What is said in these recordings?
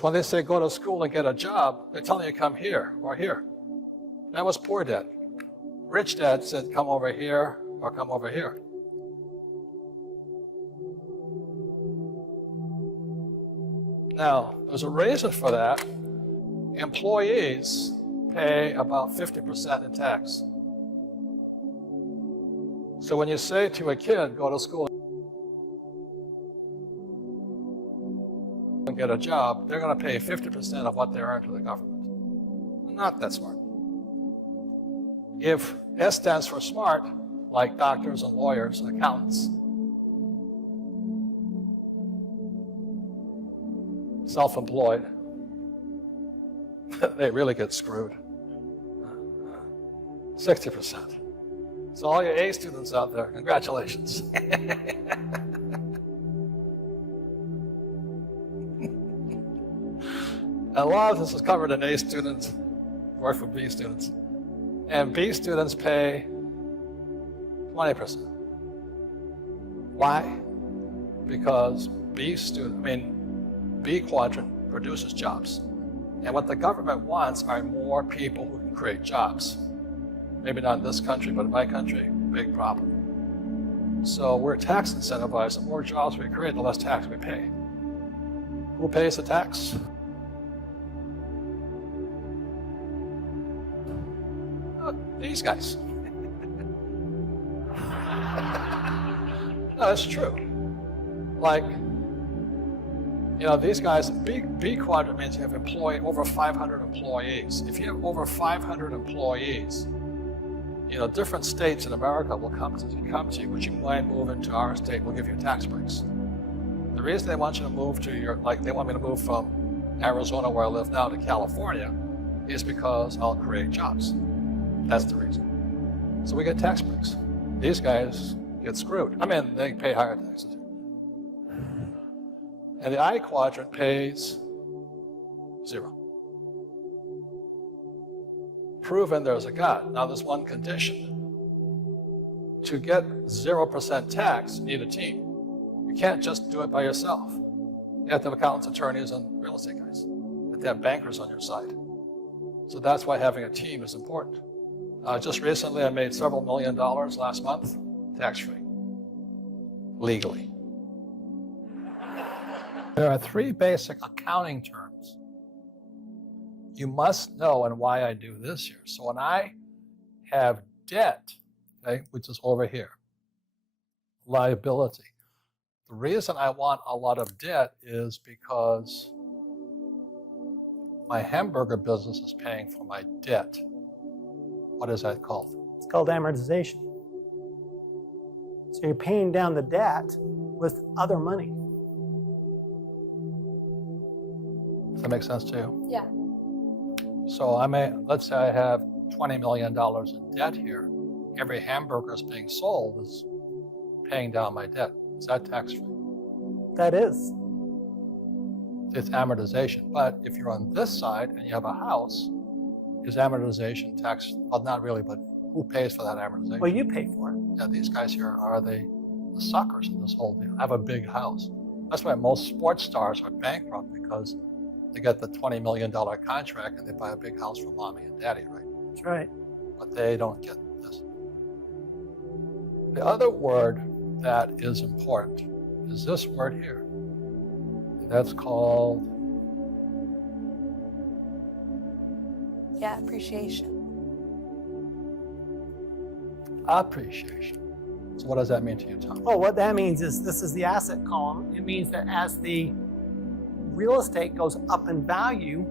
Because when they say go to school and get a job, they're telling you come here or here. That was poor dad. Rich dad said come over here or come over here. Now, there's a reason for that. Employees pay about 50% in tax. So when you say to a kid, go to school and get a job, they're going to pay 50% of what they earn to the government. Not that smart. If S stands for smart, like doctors and lawyers and accountants, self-employed, they really get screwed. 60%. So all your A students out there, congratulations. A lot of this is covered in A students, work for B students. And B students pay 20%. Why? Because B quadrant produces jobs. And what the government wants are more people who can create jobs. Maybe not in this country, but in my country, big problem. So we're tax incentivized. The more jobs we create, the less tax we pay. Who pays the tax? These guys. No, that's true. Like, these guys, B quadrant means you have over 500 employees. If you have over 500 employees, different states in America will come to you, but you might move into our state, we'll give you tax breaks. The reason they want you to move to they want me to move from Arizona, where I live now, to California, is because I'll create jobs. That's the reason. So we get tax breaks. These guys get screwed. They pay higher taxes. And the I quadrant pays 0. Proven there's a God. Now there's one condition. To get 0% tax, you need a team. You can't just do it by yourself. You have to have accountants, attorneys, and real estate guys. You have to have bankers on your side. So that's why having a team is important. Just recently, I made several $1 million last month, tax-free, legally. There are 3 basic accounting terms you must know and why I do this here. So when I have debt, okay, which is over here, liability, the reason I want a lot of debt is because my hamburger business is paying for my debt. What is that called? It's called amortization. So you're paying down the debt with other money. Does that make sense to you? Yeah. So let's say I have $20 million in debt here. Every hamburger is being sold is paying down my debt. Is that tax-free? That is. It's amortization. But if you're on this side and you have a house, is amortization tax? Well, not really, but who pays for that amortization? Well, you pay for it. Yeah, these guys here are the suckers in this whole deal. I have a big house. That's why most sports stars are bankrupt, because they get the $20 million contract and they buy a big house for mommy and daddy, right? That's right. But they don't get this. The other word that is important is this word here. That's called... Yeah, appreciation. Appreciation. So what does that mean to you, Tom? Oh, what that means is this is the asset column. It means that as the real estate goes up in value,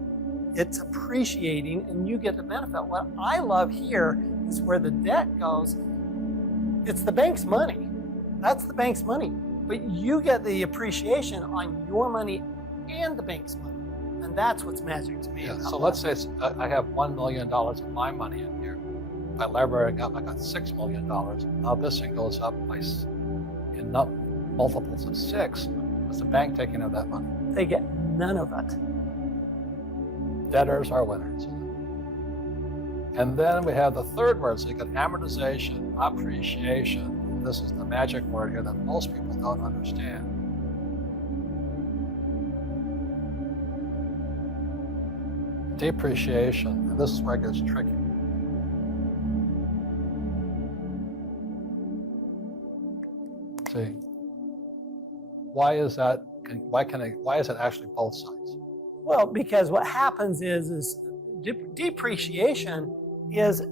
it's appreciating and you get the benefit. What I love here is where the debt goes. It's the bank's money. That's the bank's money. But you get the appreciation on your money and the bank's money. And that's what's magic to me. Yeah, so let's say I have $1 million of my money in here. If I lever it up, I got $6 million. Now this thing goes up by in multiples of 6. What's the bank taking of that money? They get none of it. Debtors are winners. And then we have the third word. So you get amortization, appreciation. This is the magic word here that most people don't understand. depreciation, and this is where it gets tricky. See, why is that? Why is it actually both sides? Well, because what happens is depreciation is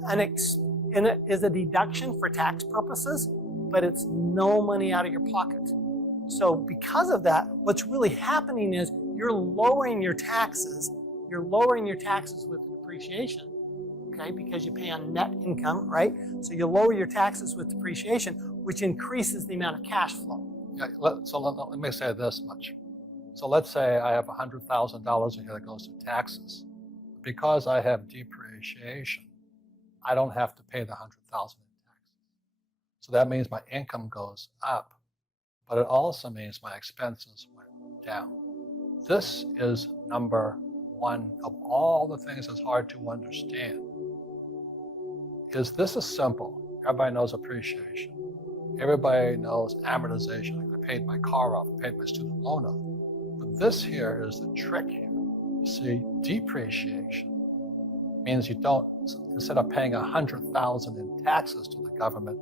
is a deduction for tax purposes, but it's no money out of your pocket. So because of that, what's really happening is you're lowering your taxes. You're lowering your taxes with the depreciation, okay? Because you pay on net income, right? So you lower your taxes with depreciation, which increases the amount of cash flow. Yeah, let me say this much. So let's say I have $100,000 a year that goes to taxes. Because I have depreciation, I don't have to pay the $100,000 in taxes. So that means my income goes up, but it also means my expenses went down. This is number one of all the things that's hard to understand. This is simple. Everybody knows appreciation. Everybody knows amortization. Like I paid my car off, I paid my student loan off. But this here is the trick here. You see, depreciation means you don't, instead of paying $100,000 in taxes to the government,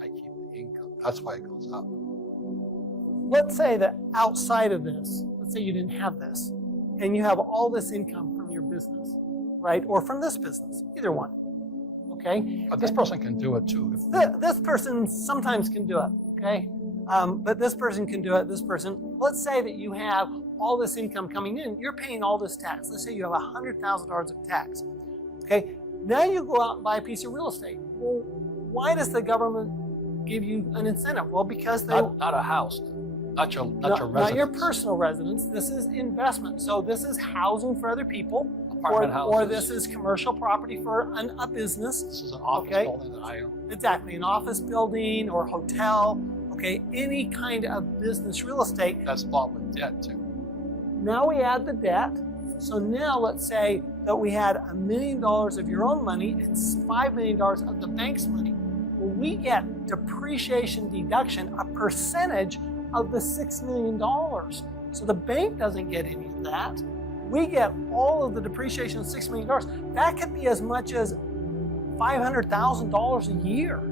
I keep the income. That's why it goes up. Let's say that outside of this, let's say you didn't have this, and you have all this income from your business, right? Or from this business, either one, okay? But this person can do it too. This person sometimes can do it, okay? But this person can do it, this person. Let's say that you have all this income coming in, you're paying all this tax. Let's say you have $100,000 of tax, okay? Now you go out and buy a piece of real estate. Well, why does the government give you an incentive? Well, because they... Not a house, not your residence. Not your personal residence. This is investment. So this is housing for other people. Apartment houses. Or this is commercial property for a business. This is an office building that I own. Exactly, an office building or hotel. Okay, any kind of business real estate. That's bought with debt too. Now we add the debt. So now let's say that we had $1 million of your own money and $5 million of the bank's money. Well, we get depreciation deduction, a percentage of the $6 million. So the bank doesn't get any of that. We get all of the depreciation of $6 million. That could be as much as $500,000 a year.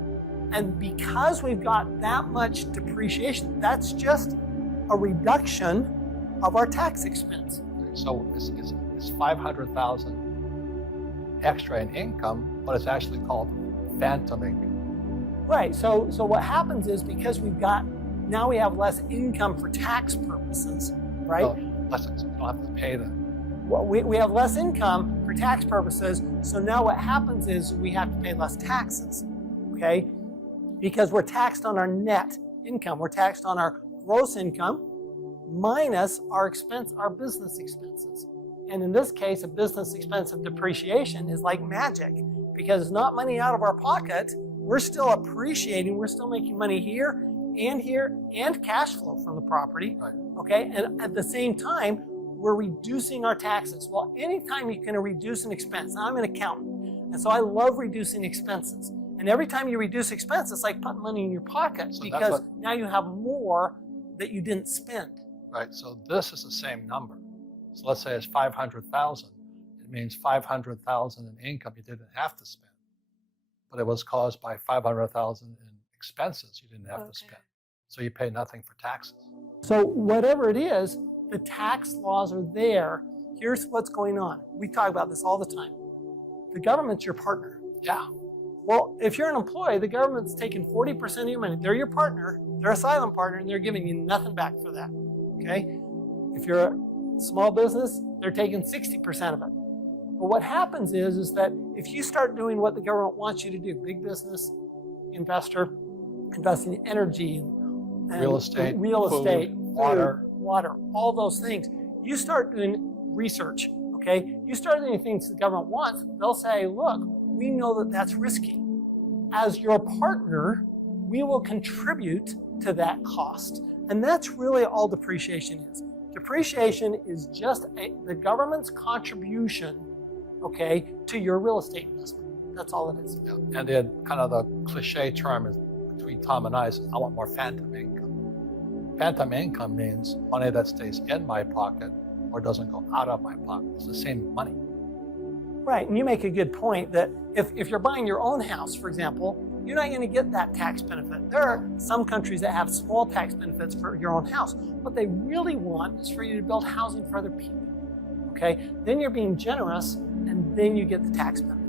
And because we've got that much depreciation, that's just a reduction of our tax expense. So it's $500,000 extra in income, but it's actually called phantom income. Right. So what happens is because now we have less income for tax purposes, right? So less, you don't have to pay them. Well, we have less income for tax purposes, so now what happens is we have to pay less taxes, okay? Because we're taxed on our net income. We're taxed on our gross income minus our business expenses. And in this case, a business expense of depreciation is like magic because it's not money out of our pocket. We're still appreciating. We're still making money here and cash flow from the property, right. Okay? And at the same time, we're reducing our taxes. Well, anytime you can reduce an expense, now I'm an accountant, and so I love reducing expenses. And every time you reduce expenses, it's like putting money in your pocket because now you have more that you didn't spend. Right, so this is the same number. So let's say it's 500,000. It means 500,000 in income you didn't have to spend, but it was caused by 500,000 in expenses you didn't have to spend. So you pay nothing for taxes. So whatever it is, the tax laws are there. Here's what's going on. We talk about this all the time. The government's your partner. Yeah. Well, if you're an employee, the government's taking 40% of your money. They're your partner, they're a silent partner, and they're giving you nothing back for that, okay? If you're a small business, they're taking 60% of it. But what happens is that if you start doing what the government wants you to do, big business, investor, investing in energy and real estate, food, water, all those things, you start doing research, okay? You start doing things the government wants, they'll say, look, we know that that's risky. As your partner, we will contribute to that cost. And that's really all depreciation is. Depreciation is just the government's contribution, okay, to your real estate investment. That's all it is. Yeah. And then kind of the cliche term is between Tom and I is I want more phantom income. Phantom income means money that stays in my pocket or doesn't go out of my pocket. It's the same money. Right, and you make a good point that if you're buying your own house, for example, you're not going to get that tax benefit. There are some countries that have small tax benefits for your own house. What they really want is for you to build housing for other people. Okay, then you're being generous, and then you get the tax benefit.